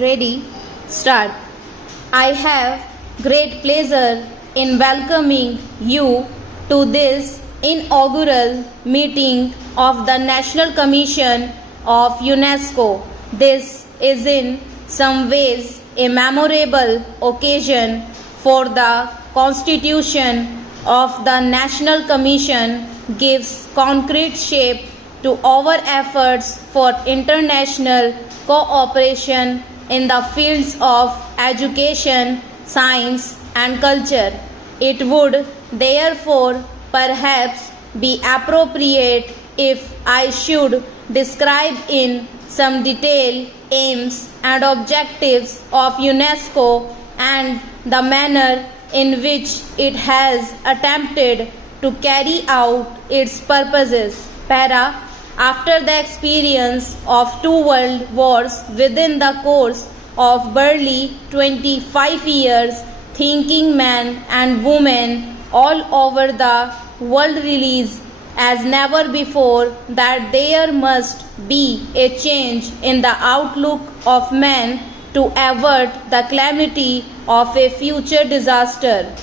Ready? Start. I have great pleasure in welcoming you to this inaugural meeting of the National Commission of UNESCO. This is in some ways a memorable occasion for the Constitution of the National Commission gives concrete shape to our efforts for international cooperation in the fields of education, science and culture. It would therefore perhaps be appropriate if I should describe in some detail aims and objectives of UNESCO and the manner in which it has attempted to carry out its purposes. Para. After the experience of 2 world wars within the course of barely 25 years, thinking men and women all over the world realize as never before that there must be a change in the outlook of men to avert the calamity of a future disaster.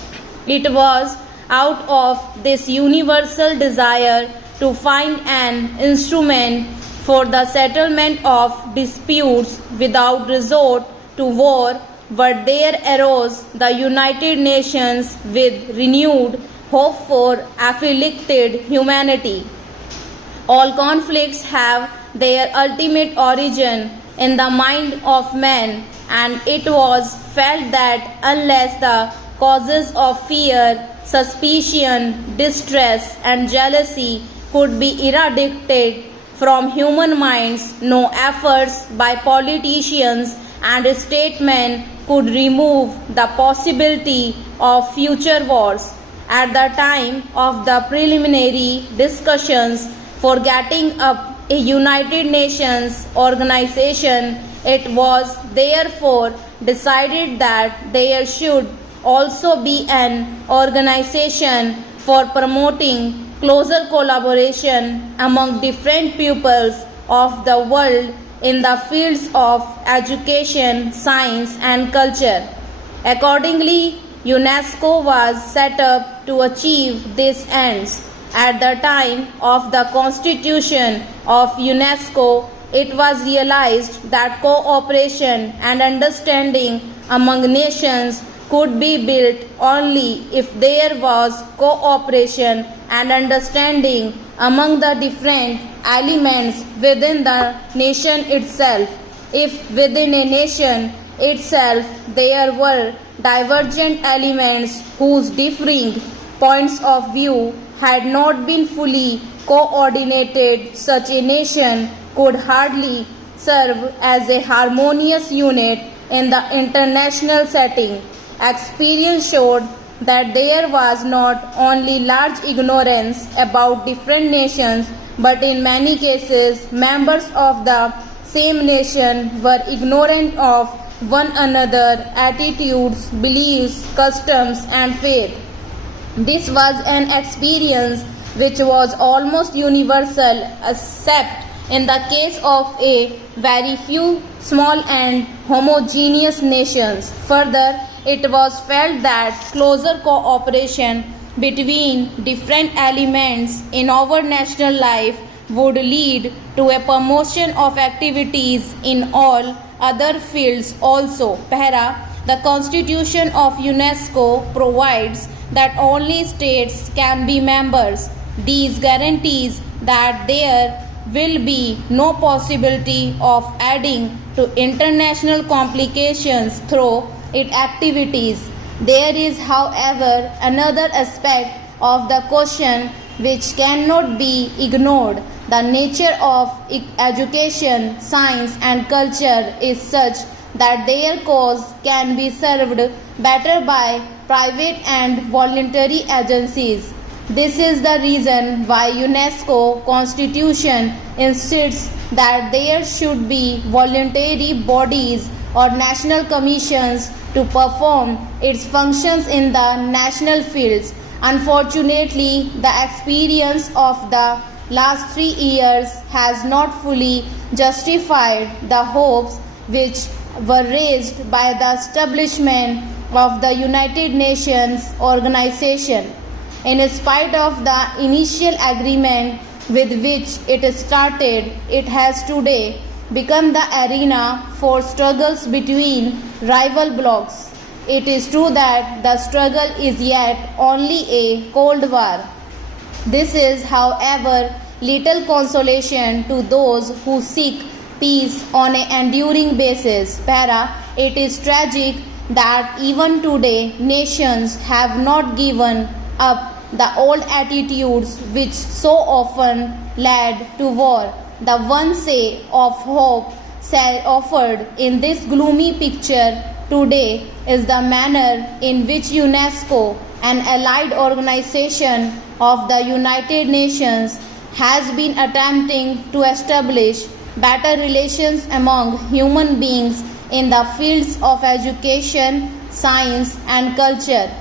It was out of this universal desire to find an instrument for the settlement of disputes without resort to war, but there arose the United Nations with renewed hope for afflicted humanity. All conflicts have their ultimate origin in the mind of man, and it was felt that unless the causes of fear, suspicion, distress, and jealousy could be eradicated from human minds, no efforts by politicians and statesmen could remove the possibility of future wars. At the time of the preliminary discussions for getting up a United Nations organization, it was therefore decided that there should also be an organization for promoting closer collaboration among different peoples of the world in the fields of education, science and culture. Accordingly, UNESCO was set up to achieve these ends. At the time of the Constitution of UNESCO, it was realized that cooperation and understanding among nations could be built only if there was cooperation and understanding among the different elements within the nation itself. If within a nation itself there were divergent elements whose differing points of view had not been fully coordinated, such a nation could hardly serve as a harmonious unit in the international setting. Experience showed that there was not only large ignorance about different nations, but in many cases members of the same nation were ignorant of one another's attitudes, beliefs, customs and faith. This was an experience which was almost universal except in the case of a very few small and homogeneous nations. Further, it was felt that closer cooperation between different elements in our national life would lead to a promotion of activities in all other fields also. Para. The Constitution of UNESCO provides that only states can be members. These guarantees that there will be no possibility of adding to international complications through its activities. There is, however, another aspect of the question which cannot be ignored. The nature of education, science and culture is such that their cause can be served better by private and voluntary agencies. This is the reason why UNESCO Constitution insists that there should be voluntary bodies or national commissions to perform its functions in the national fields. Unfortunately, the experience of the last 3 years has not fully justified the hopes which were raised by the establishment of the United Nations organization. In spite of the initial agreement with which it started, it has today become the arena for struggles between rival blocs. It is true that the struggle is yet only a Cold War. This is, however, little consolation to those who seek peace on an enduring basis. It is tragic that even today nations have not given up the old attitudes which so often led to war. The one ray of hope offered in this gloomy picture today is the manner in which UNESCO, an allied organization of the United Nations, has been attempting to establish better relations among human beings in the fields of education, science, and culture.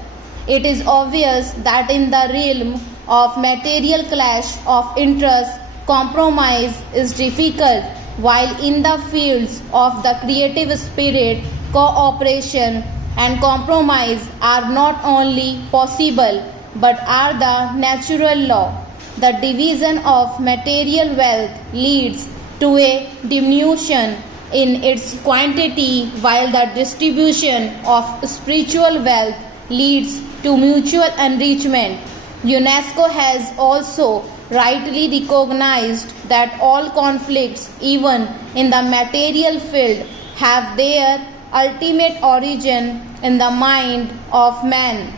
It is obvious that in the realm of material clash of interests, compromise is difficult, while in the fields of the creative spirit, cooperation and compromise are not only possible but are the natural law. The division of material wealth leads to a diminution in its quantity, while the distribution of spiritual wealth leads to mutual enrichment. UNESCO has also rightly recognized that all conflicts, even in the material field, have their ultimate origin in the mind of man.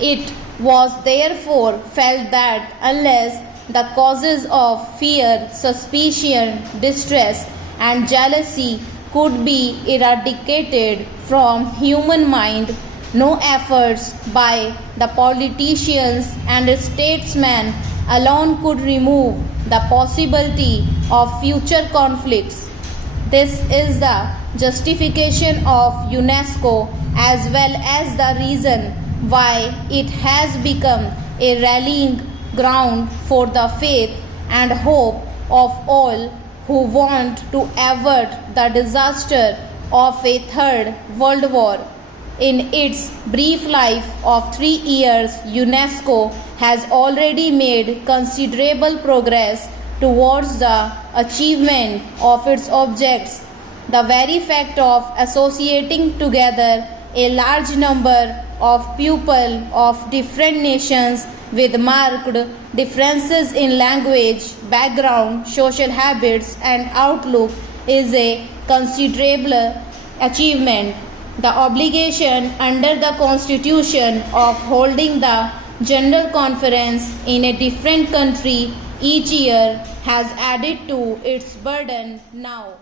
It was therefore felt that unless the causes of fear, suspicion, distress, and jealousy could be eradicated from human mind, no efforts by the politicians and statesmen alone could remove the possibility of future conflicts. This is the justification of UNESCO as well as the reason why it has become a rallying ground for the faith and hope of all who want to avert the disaster of a third world war. In its brief life of 3 years, UNESCO has already made considerable progress towards the achievement of its objects. The very fact of associating together a large number of people of different nations with marked differences in language, background, social habits, and outlook is a considerable achievement. The obligation under the Constitution of holding the General Conference in a different country each year has added to its burden now.